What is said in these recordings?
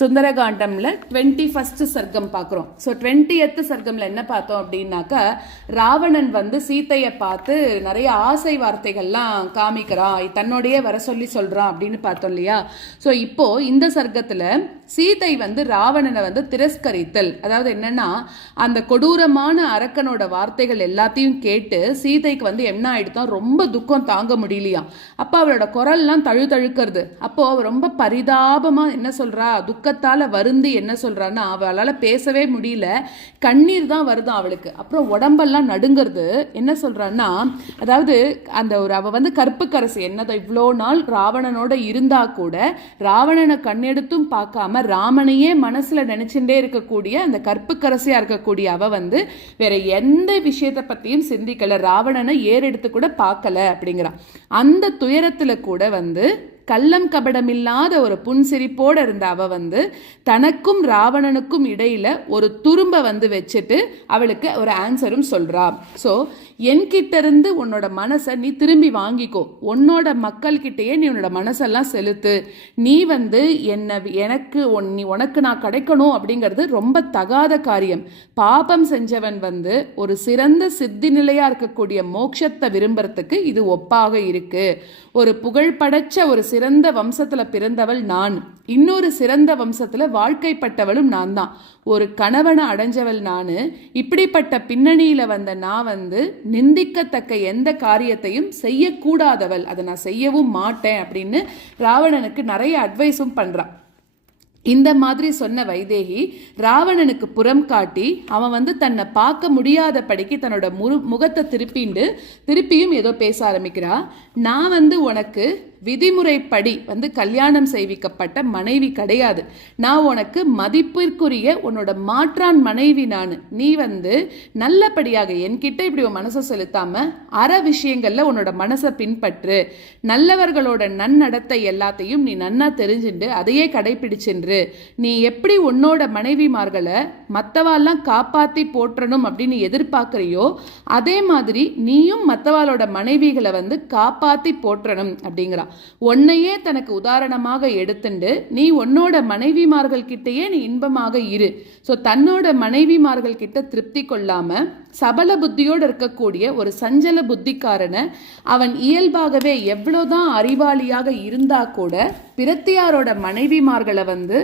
சுந்தரகாண்டம்ல 21st சர்க்கம் பார்க்குறோம். So 20th சர்க்கம்ல என்ன பார்த்தோம் அப்படின்னாக்கா, ராவணன் வந்து சீத்தையை பார்த்து நிறைய ஆசை வார்த்தைகள்லாம் காமிக்கிறான், தன்னோடையே வர சொல்லி சொல்றான் அப்படின்னு பார்த்தோம் இல்லையா. ஸோ இப்போ இந்த சர்க்கத்துல சீதை வந்து ராவணனை வந்து திரஸ்கரித்தல், அதாவது என்னன்னா அந்த கொடூரமான அரக்கனோட வார்த்தைகள் எல்லாத்தையும் கேட்டு சீதைக்கு வந்து என்ன ஆயிடுதான், ரொம்ப துக்கம் தாங்க முடியலையா. அப்போ அவளோட குரல்லாம் தழுக்கிறது. அப்போ அவ ரொம்ப பரிதாபமா என்ன சொல்றா, துக்கத்தால வருந்தி என்ன சொல்றான்னா, அவளால பேசவே முடியல, கண்ணீர் தான் வருதான் அவளுக்கு. அப்புறம் உடம்பெல்லாம் நடுங்கிறது. என்ன சொல்றான்னா, அதாவது அந்த ஒரு அவ வந்து கற்புக்கரசி, என்னதான் இவ்வளோ நாள் ராவணனோட இருந்தா கூட ராவணனை கண்ணெடுத்தும் பார்க்காம ராமனையே மனசுல நினைச்சுட்டே இருக்கக்கூடிய அந்த கற்புக்கரசியா இருக்கக்கூடிய அவ வந்து வேற எந்த விஷயத்தை பத்தியும் சிந்திக்கல, ராவணனை ஏறெடுத்து கூட பார்க்கல அப்படிங்கிறான். அந்த துயரத்துல கூட வந்து கள்ளம் கபடமில்லாத ஒரு புன்சிரிப்போடு இருந்த அவ வந்து தனக்கும் ராவணனுக்கும் இடையில ஒரு துரும்ப வந்து வச்சுட்டு அவளுக்கு ஒரு ஆன்சரும் சொல்றா. ஸோ என்கிட்ட இருந்து உன்னோட மனசை நீ திரும்பி வாங்கிக்கோ, உன்னோட மக்கள் கிட்டேயே நீ உன்னோட மனசெல்லாம் செலுத்து, நீ வந்து உனக்கு நான் கிடைக்கணும் அப்படிங்கிறது ரொம்ப தகாத காரியம். பாபம் செஞ்சவன் வந்து ஒரு சிறந்த சித்தி நிலையா இருக்கக்கூடிய மோட்சத்தை விரும்புறதுக்கு இது ஒப்பாக இருக்கு. ஒரு புகழ் படைச்ச ஒரு சிறந்த வம்சத்துல பிறந்தவள் நான், இன்னொரு சிறந்த வம்சத்துல வாழ்க்கைப்பட்டவளும் நான் தான், ஒரு கணவனை அடைஞ்சவள் நானு. இப்படிப்பட்ட பின்னணியில வந்த நான் வந்து நிந்திக்கத்தக்க எந்த காரியத்தையும் செய்யக்கூடாதவள், அதை நான் செய்யவும் மாட்டேன் அப்படின்னு ராவணனுக்கு நிறைய அட்வைஸும் பண்றான். இந்த மாதிரி சொன்ன வைதேகி ராவணனுக்கு புறம் காட்டி அவன் வந்து தன்னை பார்க்க முடியாத படிக்கு தன்னோட முகத்தை திருப்பியும் ஏதோ பேச ஆரம்பிக்கிறா. நான் வந்து உனக்கு விதிமுறைப்படி வந்து கல்யாணம் செய்விக்கப்பட்ட மனைவி கிடையாது, நான் உனக்கு மதிப்பிற்குரிய உன்னோட மாற்றான் மனைவி நான். நீ வந்து நல்லபடியாக என்கிட்ட இப்படி உன் மனசை செலுத்தாம அற விஷயங்கள்ல உன்னோட மனசை பின்பற்று, நல்லவர்களோட நன்னடத்தை எல்லாத்தையும் நீ நன்னா தெரிஞ்சுண்டு அதையே கடைபிடிச்சென்று, நீ எப்படி உன்னோட மனைவிமார்களை மற்றவாள்லாம் காப்பாத்தி போற்றணும் அப்படின்னு எதிர்பார்க்கிறியோ அதே மாதிரி நீயும் மற்றவாளோட மனைவிகளை வந்து காப்பாத்தி போற்றணும் அப்படிங்கிறா. உன்னையே தனக்கு உதாரணமாக எடுத்துண்டு நீ உன்னோட மனைவிமார்கள் கிட்டையே நீ இன்பமாக இரு. ஸோ தன்னோட மனைவிமார்கள் கிட்ட திருப்தி கொள்ளாம சபல புத்தியோடு இருக்கக்கூடிய ஒரு சஞ்சல புத்திக்காரனை அவன் இயல்பாகவே எவ்வளோதான் அறிவாளியாக இருந்தா கூட பிரத்தியாரோட மனைவிமார்களை வந்து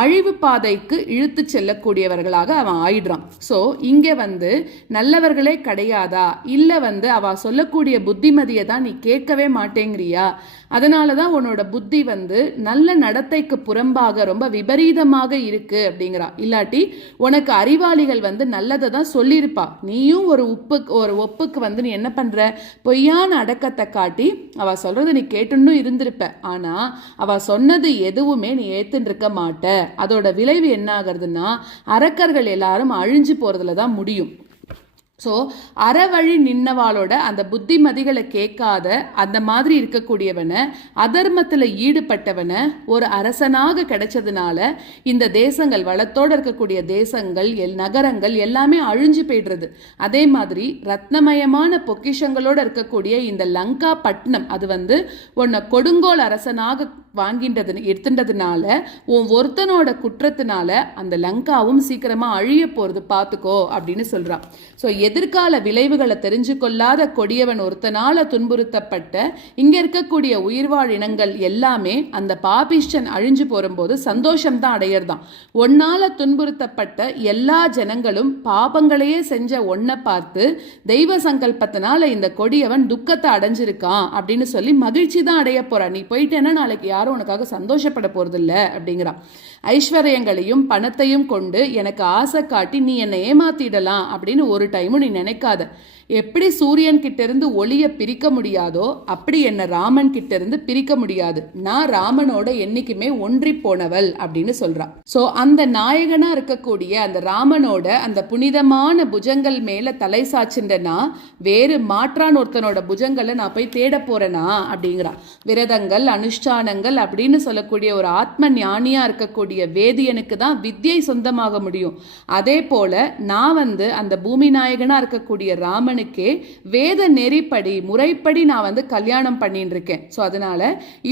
அழிவு பாதைக்கு இழுத்து செல்லக்கூடியவர்களாக அவன் ஆயிடுறான். ஸோ இங்கே வந்து நல்லவர்களே கிடையாதா, இல்லை வந்து அவ சொல்லக்கூடிய புத்திமதியை தான் நீ கேட்கவே மாட்டேங்கிறியா, அதனால தான் உன்னோட புத்தி வந்து நல்ல நடத்தைக்கு புறம்பாக ரொம்ப விபரீதமாக இருக்கு அப்படிங்கிறா. இல்லாட்டி உனக்கு அறிவாளிகள் வந்து நல்லதை தான் சொல்லியிருப்பா, நீயும் ஒரு ஒப்புக்கு வந்து நீ என்ன பண்ற, பொய்யான அடக்கத்தை காட்டி அவ சொல்றது நீ கேட்டுன்னு இருந்திருப்ப. ஆனா அவ சொன்னது எதுவுமே நீ ஏத்துன்னு இருக்க மாட்ட. அதோட விளைவு என்ன ஆகுறதுன்னா அரக்கர்கள் எல்லாரும் அழிஞ்சு போறதுல தான் முடியும். ஸோ அறவழி நின்னவாளோட அந்த புத்திமதிகளை கேட்காத அந்த மாதிரி இருக்கக்கூடியவனை, அதர்மத்தில் ஈடுபட்டவனை ஒரு அரசனாக கிடைச்சதுனால இந்த தேசங்கள், வளத்தோடு இருக்கக்கூடிய தேசங்கள் நகரங்கள் எல்லாமே அழிஞ்சு போய்டுறது. அதே மாதிரி ரத்னமயமான பொக்கிஷங்களோடு இருக்கக்கூடிய இந்த லங்கா பட்டணம் அது வந்து உன்னை கொடுங்கோல் அரசனாக எடுத்துட்டதுனால உன் ஒருத்தனோட குற்றத்தினால அந்த லங்காவும் சீக்கிரமா அழிய போறது பார்த்துக்கோ அப்படின்னு சொல்றான். ஸோ எதிர்கால விளைவுகளை தெரிஞ்சு கொள்ளாத கொடியவன் ஒருத்தனால துன்புறுத்தப்பட்ட இங்க இருக்கக்கூடிய உயிர்வாழ் இனங்கள் எல்லாமே அந்த பாபிஷ்டன் அழிஞ்சு போகும்போது சந்தோஷம்தான் அடையறதான். ஒன்னால துன்புறுத்தப்பட்ட எல்லா ஜனங்களும் பாபங்களையே செஞ்ச ஒன்ன பார்த்து தெய்வ சங்கல்பத்தினால இந்த கொடியவன் துக்கத்தை அடைஞ்சிருக்கான் அப்படின்னு சொல்லி மகிழ்ச்சி தான் அடைய போறான். நீ போயிட்டேன்னா நாளைக்கு யாரும் உனக்காக சந்தோஷப்பட போறது இல்லை அப்படிங்கிறான். ஐஸ்வர்யங்களையும் பணத்தையும் கொண்டு எனக்கு ஆசை காட்டி நீ என்னை ஏமாத்திடலாம் அப்படின்னு ஒரு டைமும் நீ நினைக்காத. எப்படி சூரியன் கிட்ட இருந்து ஒளியை பிரிக்க முடியாதோ அப்படி என்ன ராமன் கிட்ட இருந்து பிரிக்க முடியாது. நான் ராமனோட என்னைக்குமே ஒன்றி போனவள் அப்படின்னு சொல்றான். சோ அந்த நாயகனா இருக்கக்கூடிய அந்த ராமனோட அந்த புனிதமான புஜங்கள் மேல தலை சாச்சுண்டனா வேறு மாற்றான் ஒருத்தனோட புஜங்களை நான் போய் தேட போறேனா அப்படிங்கிறான். விரதங்கள் அனுஷ்டானங்கள் அப்படின்னு சொல்லக்கூடிய ஒரு ஆத்ம ஞானியா இருக்கக்கூடிய வேதியனுக்கு தான் வித்யை சொந்தமாக முடியும். அதே போல நான் வந்து அந்த பூமி நாயகனா இருக்கக்கூடிய ராமன் ராமனுக்கே வேத நெறிப்படி முறைப்படி நான் வந்து கல்யாணம் பண்ணிட்டு இருக்கேன். ஸோ அதனால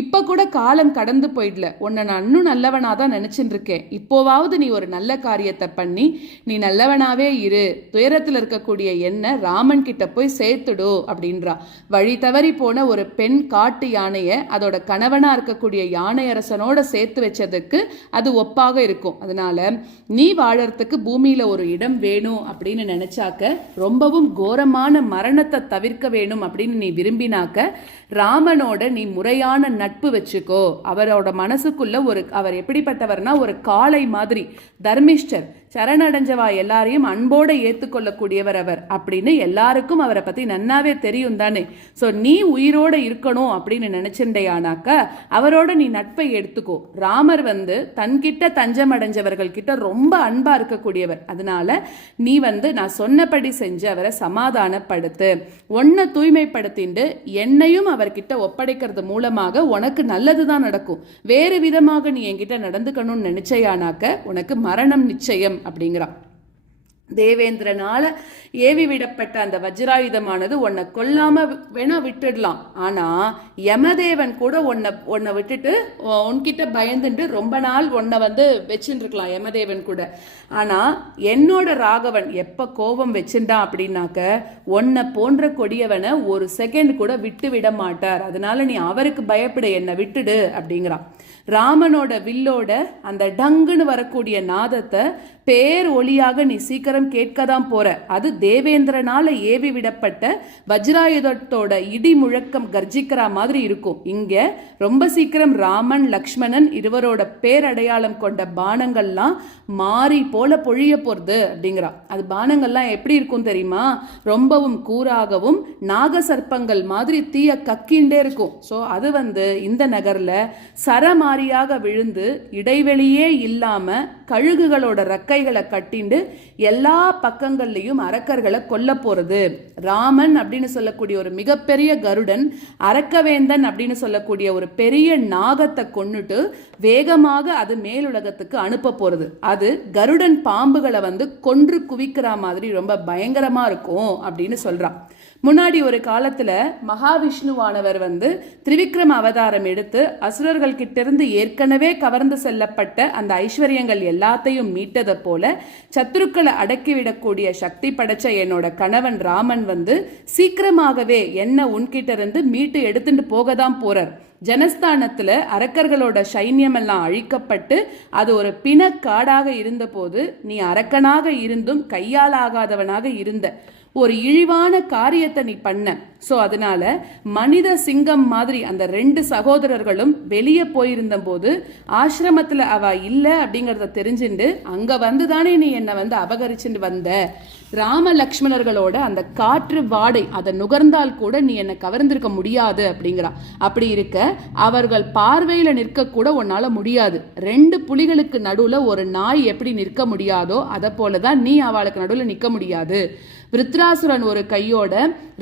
இப்ப கூட காலம் கடந்து போயிடல, உன்னை நான் இன்னும் நல்லவனா தான் நினைச்சுட்டு இருக்கேன். இப்போவாவது நீ ஒரு நல்ல காரியத்தை பண்ணி நீ நல்லவனாவே இரு, துயரத்தில் இருக்கக்கூடிய என்ன ராமன் கிட்ட போய் சேர்த்துடு அப்படின்றா. வழி தவறி போன ஒரு பெண் காட்டு யானைய அதோட கணவனா இருக்கக்கூடிய யானை அரசனோட சேர்த்து வச்சதுக்கு அது ஒப்பாக இருக்கும். அதனால நீ வாழறதுக்கு பூமியில ஒரு இடம் வேணும் அப்படின்னு நினைச்சாக்க, ரொம்பவும் கோரமான மரணத்தை தவிர்க்க வேணும் அப்படின்னு நீ விரும்பினாக்க, ராமனோட நீ முறையான நட்பு வச்சுக்கோ. அவரோட மனசுக்குள்ள அவர் எப்படிப்பட்டவர்னா ஒரு காளை மாதிரி, தர்மிஷ்டர், சரணடைஞ்சவா எல்லாரையும் அன்போட ஏத்துக்கொள்ளக்கூடியவர் அவர் அப்படின்னு எல்லாருக்கும் அவரை பத்தி நன்னாவே தெரியும் தானே. ஸோ நீ உயிரோட இருக்கணும் அப்படின்னு நினைச்சிருந்தையானாக்க அவரோட நீ நட்பை எடுத்துக்கோ. ராமர் வந்து தன்கிட்ட தஞ்சம் அடைஞ்சவர்கள் கிட்ட ரொம்ப அன்பா இருக்கக்கூடியவர். அதனால நீ வந்து நான் சொன்னபடி செஞ்சு அவரை சமாதானப்படுத்து, உன்னை தூய்மைப்படுத்திட்டு என்னையும் அவர்கிட்ட ஒப்படைக்கிறது மூலமாக உனக்கு நல்லதுதான் நடக்கும். வேறு விதமாக நீ என்கிட்ட நடந்துக்கணும்னு நினைச்சையானாக்க உனக்கு மரணம் நிச்சயம் அப்படிங்கிறான். தேவேந்திரனால ஏவி விடப்பட்ட அந்த வஜ்ராயுதமானது உன்னை கொல்லாம வேணா விட்டுடலாம், ஆனா யமதேவன் கூட உன்னை விட்டுட்டு உன்கிட்ட பயந்துட்டு ரொம்ப நாள் உன்னை வந்து வச்சுட்டு இருக்கலாம் யமதேவன் கூட. ஆனா என்னோட ராகவன் எப்ப கோபம் வச்சுட்டான் அப்படின்னாக்க உன்னை போன்ற கொடியவனை ஒரு செகண்ட் கூட விட்டு விட மாட்டார். அதனால நீ அவருக்கு பயப்பட, என்னை விட்டுடு அப்படிங்கிறான். ராமனோட வில்லோட அந்த டங்குன்னு வரக்கூடிய நாதத்தை பேர் ஒளியாக நீ சீக்கிரம் கேட்கதான் போற. அது தேவேந்திரனால ஏவி விடப்பட்ட வஜ்ராயுதத்தோட இடி முழக்கம் கர்ஜிக்கிற மாதிரி இருக்கும். இங்க ரொம்ப சீக்கிரம் ராமன் லக்ஷ்மணன் இருவரோட பேரடையாளம் கொண்ட பானங்கள்லாம் மாறி போல பொழிய போறது அப்படிங்கிறான். அது பானங்கள்லாம் எப்படி இருக்கும் தெரியுமா? ரொம்பவும் கூராகவும் நாகசர்ப்பங்கள் மாதிரி தீய கக்கிண்டே இருக்கும். ஸோ அது வந்து இந்த நகர்ல சரமாரியாக விழுந்து இடைவெளியே இல்லாம கழுகுகளோட ரக்கைகளை கட்டிண்டு எல்லா பக்கங்கள்லையும் அரக்கர்களை கொல்ல போறது. ராமன் அப்படின்னு சொல்லக்கூடிய ஒரு மிகப்பெரிய கருடன் அரக்கவேந்தன் அப்படின்னு சொல்லக்கூடிய ஒரு பெரிய நாகத்தை கொன்னுட்டு வேகமாக அது மேலுலகத்துக்கு அனுப்ப போறது. அது கருடன் பாம்புகளை வந்து கொன்று குவிக்கிற மாதிரி ரொம்ப பயங்கரமா இருக்கும் அப்படின்னு சொல்றான். முன்னாடி ஒரு காலத்துல மகாவிஷ்ணுவானவர் வந்து திரிவிக்ரம அவதாரம் எடுத்து அசுரர்கள் கிட்டிருந்து ஏற்கனவே கவர்ந்து செல்லப்பட்ட அந்த ஐஸ்வர்யங்கள் எல்லாத்தையும் மீட்டதை போல சத்துருக்களை அடக்கிவிடக்கூடிய சக்தி படைச்ச என்னோட கணவன் ராமன் வந்து சீக்கிரமாகவே என்ன உன்கிட்ட இருந்து மீட்டு எடுத்துட்டு போகதான் போறார். ஜனஸ்தானத்துல அரக்கர்களோட சைன்யம் எல்லாம் அழிக்கப்பட்டு அது ஒரு பிணக்காடாக இருந்த போது நீ அரக்கனாக இருந்தும் கையால் ஆகாதவனாக இருந்த ஒரு இழிவான காரியத்தை நீ பண்ண. ஸோ அதனால மனித சிங்கம் மாதிரி அந்த 2 சகோதரர்களும் வெளியே போயிருந்த போது ஆசிரமத்துல அவ இல்லை அப்படிங்கறத தெரிஞ்சுட்டு அங்க வந்துதானே நீ என்னை வந்து அபகரிச்சுட்டு வந்த. ராம லக்ஷ்மணர்களோட அந்த காற்று வாடை அதை நுகர்ந்தால் கூட நீ என்னை கவர்ந்திருக்க முடியாது அப்படிங்கிறா. அப்படி இருக்க அவர்கள் பார்வையில நிற்க கூட உன்னால முடியாது. 2 புலிகளுக்கு நடுவுல ஒரு நாய் எப்படி நிற்க முடியாதோ அதை போலதான் நீ அவளுக்கு நடுவுல நிற்க முடியாது. விருத்ராசுரன் ஒரு கையோட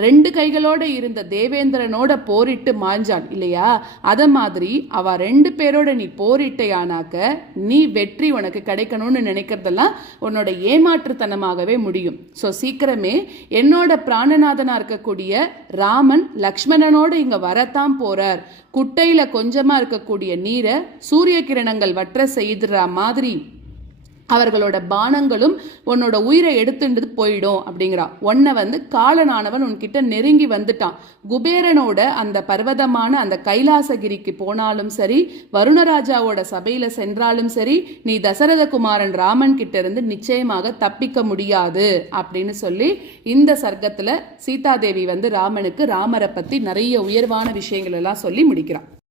2 கைகளோட இருந்த தேவேந்திரனோட போரிட்டு மாஞ்சான் இல்லையா? அத மாதிரி அவ 2 பேரோட நீ போரிட்டையானாக்க நீ வெற்றி உனக்கு கிடைக்கணும்னு நினைக்கிறதெல்லாம் உன்னோட ஏமாற்றுத்தனமாகவே முடியும். ஸோ சீக்கிரமே என்னோட பிராணநாதனா இருக்கக்கூடிய ராமன் லக்ஷ்மணனோட இங்க வரத்தான் போறார். குட்டையில கொஞ்சமா இருக்கக்கூடிய நீரை சூரிய கிரணங்கள் வற்ற செய்துற மாதிரி அவர்களோட பானங்களும் உன்னோட உயிரை எடுத்துட்டு போயிடும் அப்படிங்கிறா. உன்னை வந்து காலனானவன் உன்கிட்ட நெருங்கி வந்துட்டான். குபேரனோட அந்த பர்வதமான அந்த கைலாசகிரிக்கு போனாலும் சரி, வருணராஜாவோட சபையில சென்றாலும் சரி, நீ தசரத குமாரன் ராமன் கிட்ட இருந்து நிச்சயமாக தப்பிக்க முடியாது அப்படின்னு சொல்லி இந்த சர்க்கத்துல சீதாதேவி வந்து ராமனுக்கு ராமரை பத்தி நிறைய உயர்வான விஷயங்கள் எல்லாம் சொல்லி முடிக்கிறான்.